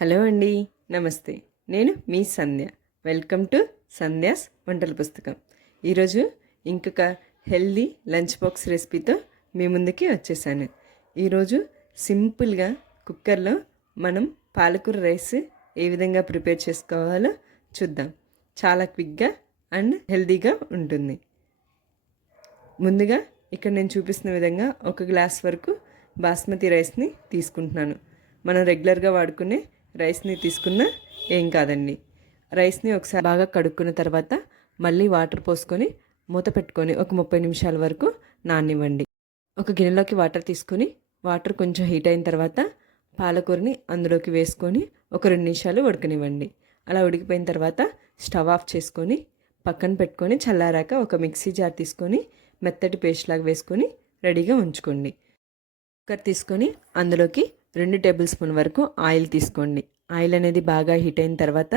Hello అండి. నమస్తే. నేను మీ సంధ్య. వెల్కమ్ టు సంధ్యాస్ వంటల పుస్తకం. ఈరోజు ఇంకొక హెల్దీ లంచ్ బాక్స్ రెసిపీతో మీ ముందుకి వచ్చేసాను. ఈరోజు సింపుల్గా కుక్కర్లో మనం పాలకూర రైస్ ఏ విధంగా ప్రిపేర్ చేసుకోవాలో చూద్దాం. చాలా క్విక్గా అండ్ హెల్దీగా ఉంటుంది. ముందుగా ఇక్కడ నేను చూపిస్తున్న విధంగా 1 గ్లాస్ వరకు బాస్మతి రైస్ని తీసుకుంటున్నాను. మనం రెగ్యులర్గా వాడుకునే రైస్ని తీసుకున్నా ఏం కాదండి. రైస్ని ఒకసారి బాగా కడుక్కున్న తర్వాత మళ్ళీ వాటర్ పోసుకొని మూత పెట్టుకొని ఒక 30 నిమిషాల వరకు నాననివ్వండి. ఒక గిన్నెలోకి వాటర్ తీసుకొని వాటర్ కొంచెం హీట్ అయిన తర్వాత పాలకూరని అందులోకి వేసుకొని ఒక 2 నిమిషాలు ఉడకనివ్వండి. అలా ఉడికిపోయిన తర్వాత స్టవ్ ఆఫ్ చేసుకొని పక్కన పెట్టుకొని చల్లారాక ఒక మిక్సీ జార్ తీసుకొని మెత్తటి పేస్ట్ లాగా వేసుకొని రెడీగా ఉంచుకోండి. కుక్కర్ తీసుకొని అందులోకి 2 టేబుల్ స్పూన్ వరకు ఆయిల్ తీసుకోండి. ఆయిల్ అనేది బాగా హీట్ అయిన తర్వాత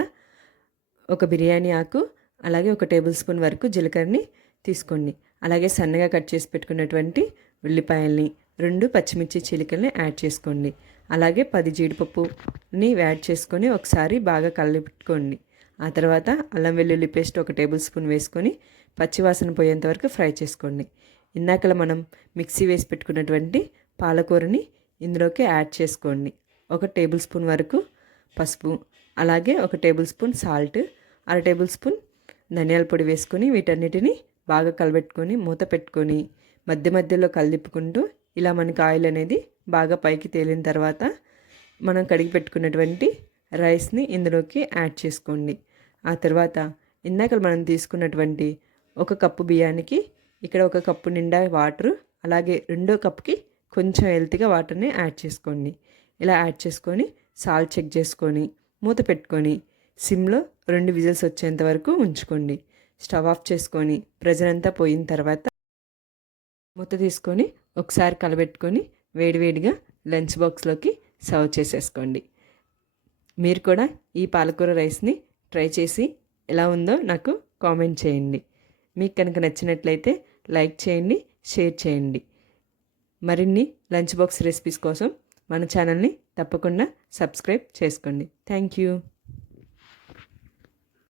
ఒక బిర్యానీ ఆకు అలాగే 1 టేబుల్ స్పూన్ వరకు జీలకర్రని తీసుకోండి. అలాగే సన్నగా కట్ చేసి పెట్టుకున్నటువంటి ఉల్లిపాయల్ని 2 పచ్చిమిర్చి చీలికల్ని యాడ్ చేసుకోండి. అలాగే 10 జీడిపప్పుని యాడ్ చేసుకొని ఒకసారి బాగా కలిపెట్టుకోండి. ఆ తర్వాత అల్లం వెల్లుల్లి పేస్ట్ 1 టేబుల్ స్పూన్ వేసుకొని పచ్చివాసన పోయేంత వరకు ఫ్రై చేసుకోండి. ఇందాకల మనం మిక్సీ వేసి పెట్టుకున్నటువంటి పాలకూరని ఇందులోకి యాడ్ చేసుకోండి. 1 టేబుల్ స్పూన్ వరకు పసుపు, అలాగే 1 table spoon salt, 1/2 table spoon ధనియాల పొడి వేసుకొని వీటన్నిటిని బాగా కలబెట్టుకొని మూత పెట్టుకొని మధ్య మధ్యలో కలిపుకుంటూ ఇలా మనకి ఆయిల్ అనేది బాగా పైకి తేలిన తర్వాత మనం కడిగి పెట్టుకున్నటువంటి రైస్ని ఇందులోకి యాడ్ చేసుకోండి. ఆ తర్వాత ఇందాక మనం తీసుకున్నటువంటి 1 కప్పు బియ్యానికి ఇక్కడ 1 కప్పు నిండా వాటరు, అలాగే 2వ కప్పుకి కొంచెం హెల్తీగా వాటర్ని యాడ్ చేసుకోండి. ఇలా యాడ్ చేసుకొని సాల్ట్ చెక్ చేసుకొని మూత పెట్టుకొని సిమ్లో 2 విజిల్స్ వచ్చేంత వరకు ఉంచుకోండి. స్టవ్ ఆఫ్ చేసుకొని ప్రెజర్ అంతా పోయిన తర్వాత మూత తీసుకొని ఒకసారి కలబెట్టుకొని వేడివేడిగా లంచ్ బాక్స్లోకి సర్వ్ చేసేసుకోండి. మీరు కూడా ఈ పాలకూర రైస్ని ట్రై చేసి ఎలా ఉందో నాకు కామెంట్ చేయండి. మీకు కనుక నచ్చినట్లయితే లైక్ చేయండి, షేర్ చేయండి. మరిన్ని లంచ్ బాక్స్ రెసిపీస్ కోసం మన ఛానల్ని తప్పకుండా సబ్స్క్రైబ్ చేసుకోండి. Thank you.